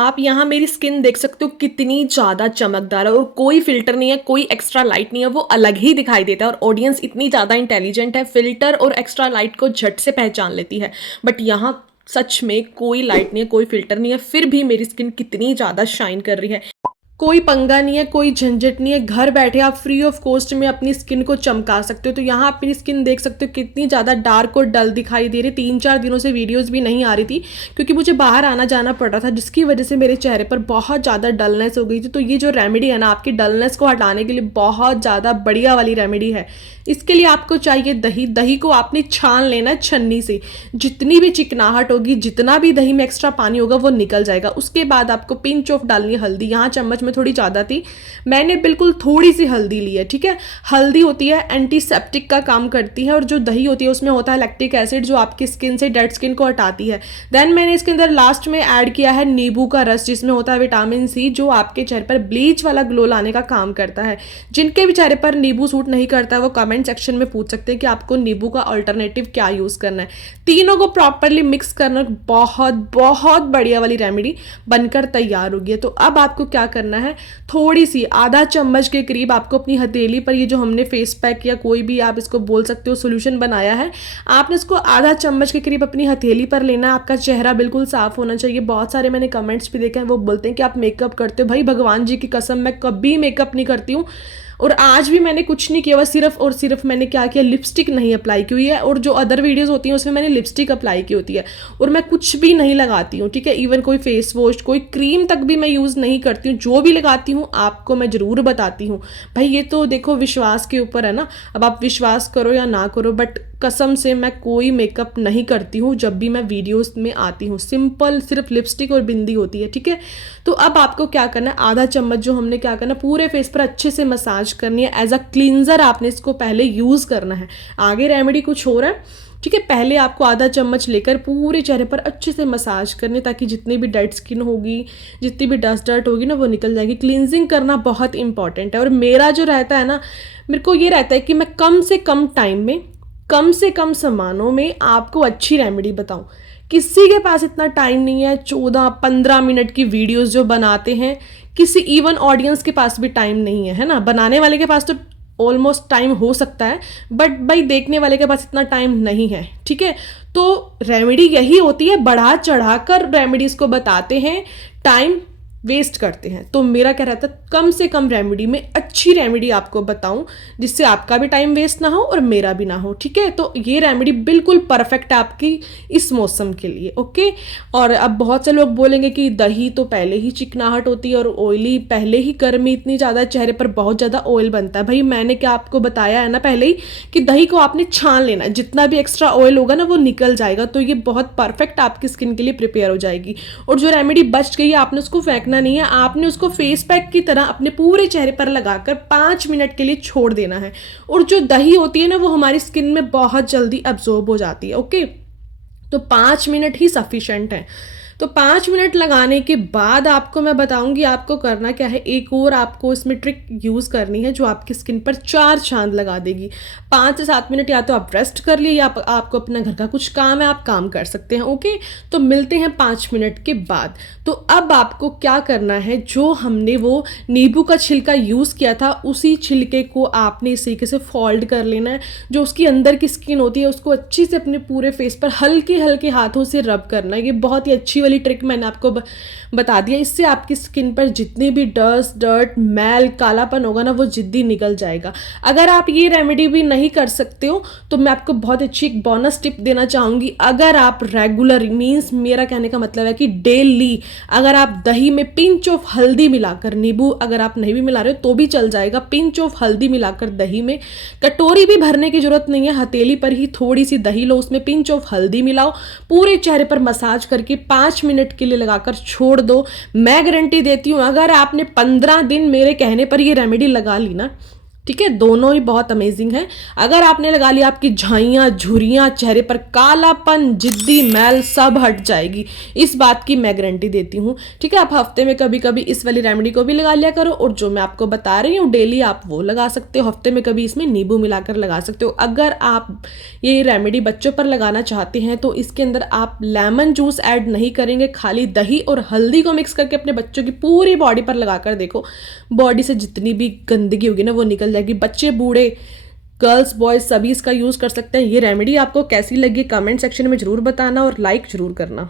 आप यहाँ मेरी स्किन देख सकते हो कितनी ज़्यादा चमकदार है और कोई फ़िल्टर नहीं है, कोई एक्स्ट्रा लाइट नहीं है, वो अलग ही दिखाई देता है और ऑडियंस इतनी ज़्यादा इंटेलिजेंट है, फ़िल्टर और एक्स्ट्रा लाइट को झट से पहचान लेती है। बट यहाँ सच में कोई लाइट नहीं है, कोई फ़िल्टर नहीं है, फिर भी मेरी स्किन कितनी ज़्यादा शाइन कर रही है। कोई पंगा नहीं है, कोई झंझट नहीं है, घर बैठे आप फ्री ऑफ कॉस्ट में अपनी स्किन को चमका सकते हो। तो यहाँ आप मेरी स्किन देख सकते हो कितनी ज़्यादा डार्क और डल दिखाई दे रही। 3-4 दिनों से वीडियोस भी नहीं आ रही थी क्योंकि मुझे बाहर आना जाना पड़ रहा था, जिसकी वजह से मेरे चेहरे पर बहुत ज़्यादा डलनेस हो गई थी। तो ये जो रेमेडी है ना, आपकी डलनेस को हटाने के लिए बहुत ज़्यादा बढ़िया वाली रेमेडी है। इसके लिए आपको चाहिए दही। दही को आपने छान लेना है छन्नी से। जितनी भी चिकनाहट होगी, जितना भी दही में एक्स्ट्रा पानी होगा वो निकल जाएगा। उसके बाद आपको पिंच ऑफ डालनी है हल्दी। यहाँ चम्मच में थोड़ी ज़्यादा थी, मैंने बिल्कुल थोड़ी सी हल्दी ली है, ठीक है। हल्दी होती है एंटीसेप्टिक का काम करती है और जो दही होती है उसमें होता है लैक्टिक एसिड जो आपकी स्किन से डेड स्किन को हटाती है। देन मैंने इसके अंदर लास्ट में ऐड किया है नींबू का रस, जिसमें होता है विटामिन सी, जो आपके चेहरे पर ब्लीच वाला ग्लो लाने का काम करता है। जिनके भी चेहरे पर नींबू सूट नहीं करता है वो कमेंट सेक्शन में पूछ सकते हैं कि आपको नींबू का अल्टरनेटिव क्या यूज़ करना है। तीनों को प्रॉपरली मिक्स करना, बहुत बहुत बढ़िया वाली रेमेडी बनकर तैयार होगी। तो अब आपको क्या करना है, थोड़ी सी आधा चम्मच के करीब आपको अपनी हथेली पर, ये जो हमने फेस पैक या कोई भी आप इसको बोल सकते हो सोल्यूशन बनाया है, आपने इसको आधा चम्मच के करीब अपनी हथेली पर लेना है। आपका चेहरा बिल्कुल साफ होना चाहिए। बहुत सारे मैंने कमेंट्स भी देखे हैं, वो बोलते हैं कि आप मेकअप करते हो। भाई भगवान जी की कसम, मैं कभी मेकअप नहीं करती हूँ और आज भी मैंने कुछ नहीं किया हुआ। सिर्फ और सिर्फ मैंने क्या किया, लिपस्टिक नहीं अप्लाई की हुई है। और जो अदर वीडियोस होती हैं उसमें मैंने लिपस्टिक अप्लाई की होती है और मैं कुछ भी नहीं लगाती हूँ, ठीक है। इवन कोई फेस वॉश, कोई क्रीम तक भी मैं यूज़ नहीं करती हूँ। जो भी लगाती हूँ आपको मैं ज़रूर बताती हूँ। भाई ये तो देखो विश्वास के ऊपर है ना, अब आप विश्वास करो या ना करो, बट कसम से मैं कोई मेकअप नहीं करती हूँ जब भी मैं वीडियोस में आती हूँ। सिंपल सिर्फ लिपस्टिक और बिंदी होती है, ठीक है। तो अब आपको क्या करना है, आधा चम्मच जो हमने क्या करना है, पूरे फेस पर अच्छे से मसाज करनी है। एज अ क्लींजर आपने इसको पहले यूज़ करना है। आगे रेमेडी कुछ हो रहा है, ठीक है। पहले आपको आधा चम्मच लेकर पूरे चेहरे पर अच्छे से मसाज करने, ताकि जितनी भी डेड स्किन होगी, जितनी भी डस्ट डर्ट होगी ना, वो निकल जाएगी। क्लींजिंग करना बहुत इंपॉर्टेंट है। और मेरा जो रहता है ना, मेरे को ये रहता है कि मैं कम से कम टाइम में, कम से कम सामानों में आपको अच्छी रेमेडी बताऊं। किसी के पास इतना टाइम नहीं है, 14-15 मिनट की वीडियोस जो बनाते हैं, किसी इवन ऑडियंस के पास भी टाइम नहीं है, है ना। बनाने वाले के पास तो ऑलमोस्ट टाइम हो सकता है, बट भाई देखने वाले के पास इतना टाइम नहीं है, ठीक है। तो रेमेडी यही होती है, बढ़ा चढ़ा कर रेमेडीज को बताते हैं, टाइम वेस्ट करते हैं। तो मेरा क्या रहता है, कम से कम रेमेडी में अच्छी रेमेडी आपको बताऊं, जिससे आपका भी टाइम वेस्ट ना हो और मेरा भी ना हो, ठीक है। तो ये रेमेडी बिल्कुल परफेक्ट है आपकी इस मौसम के लिए, ओके। और अब बहुत से लोग बोलेंगे कि दही तो पहले ही चिकनाहट होती है और ऑयली, पहले ही गर्मी इतनी ज़्यादा, चेहरे पर बहुत ज़्यादा ऑयल बनता है। भाई मैंने क्या आपको बताया है ना पहले ही, कि दही को आपने छान लेना, जितना भी एक्स्ट्रा ऑयल होगा ना वो निकल जाएगा। तो ये बहुत परफेक्ट आपकी स्किन के लिए प्रिपेयर हो जाएगी। और जो रेमेडी बच गई है आपने उसको फेंकना नहीं है, आपने उसको फेस पैक की तरह अपने पूरे चेहरे पर लगाकर 5 मिनट के लिए छोड़ देना है। और जो दही होती है ना, वो हमारी स्किन में बहुत जल्दी अब्जॉर्ब हो जाती है, ओके। तो 5 मिनट ही सफिशेंट है। तो 5 मिनट लगाने के बाद आपको मैं बताऊंगी आपको करना क्या है। एक और आपको इसमें ट्रिक यूज़ करनी है जो आपकी स्किन पर 4 चांद लगा देगी। 5 से 7 मिनट या तो आप रेस्ट कर लिए, या आपको अपना घर का कुछ काम है, आप काम कर सकते हैं, ओके। तो मिलते हैं 5 मिनट के बाद। तो अब आपको क्या करना है, जो हमने वो नींबू का छिलका यूज़ किया था, उसी छिलके को आपने इस तरीके से फोल्ड कर लेना है। जो उसकी अंदर की स्किन होती है उसको अच्छी से अपने पूरे फेस पर हल्के हल्के हाथों से रब करना है। ये बहुत ही अच्छी वाली ट्रिक मैंने आपको बता दिया। इससे आपकी स्किन पर जितने भी डस्ट डर्ट, मैल, कालापन होगा ना, वो जिद्दी निकल जाएगा। अगर आप ये रेमेडी भी नहीं कर सकते हो तो मैं आपको बहुत अच्छी एक बोनस टिप देना चाहूँगी। अगर आप रेगुलर, मीन्स मेरा कहने का मतलब है कि डेली, अगर आप दही में पिंच ऑफ हल्दी मिलाकर, नींबू अगर आप नहीं भी मिला रहे हो तो भी चल जाएगा, पिंच ऑफ हल्दी मिलाकर दही में, कटोरी भी भरने की जरूरत नहीं है, हथेली पर ही थोड़ी सी दही लो, उसमें पिंच ऑफ हल्दी मिलाओ, पूरे चेहरे पर मसाज करके 5 मिनट के लिए लगाकर छोड़ दो। मैं गारंटी देती हूँ, अगर आपने 15 दिन मेरे कहने पर ये रेमेडी लगा ली ना, ठीक है, दोनों ही बहुत अमेजिंग है। अगर आपने लगा लिया, आपकी झाइयाँ, झुर्रियाँ, चेहरे पर कालापन, जिद्दी मैल सब हट जाएगी, इस बात की मैं गारंटी देती हूँ। ठीक है, आप हफ्ते में कभी कभी इस वाली रेमेडी को भी लगा लिया करो, और जो मैं आपको बता रही हूँ डेली आप वो लगा सकते हो। हफ्ते में कभी इसमें नींबू मिलाकर लगा सकते हो। अगर आप ये रेमेडी बच्चों पर लगाना चाहते हैं तो इसके अंदर आप लेमन जूस ऐड नहीं करेंगे, खाली दही और हल्दी को मिक्स करके अपने बच्चों की पूरी बॉडी पर लगाकर देखो, बॉडी से जितनी भी गंदगी होगी ना वो निकल जाएगी। बच्चे, बूढ़े, गर्ल्स, बॉयज सभी इसका यूज़ कर सकते हैं। ये रेमेडी आपको कैसी लगी कमेंट सेक्शन में ज़रूर बताना और लाइक ज़रूर करना।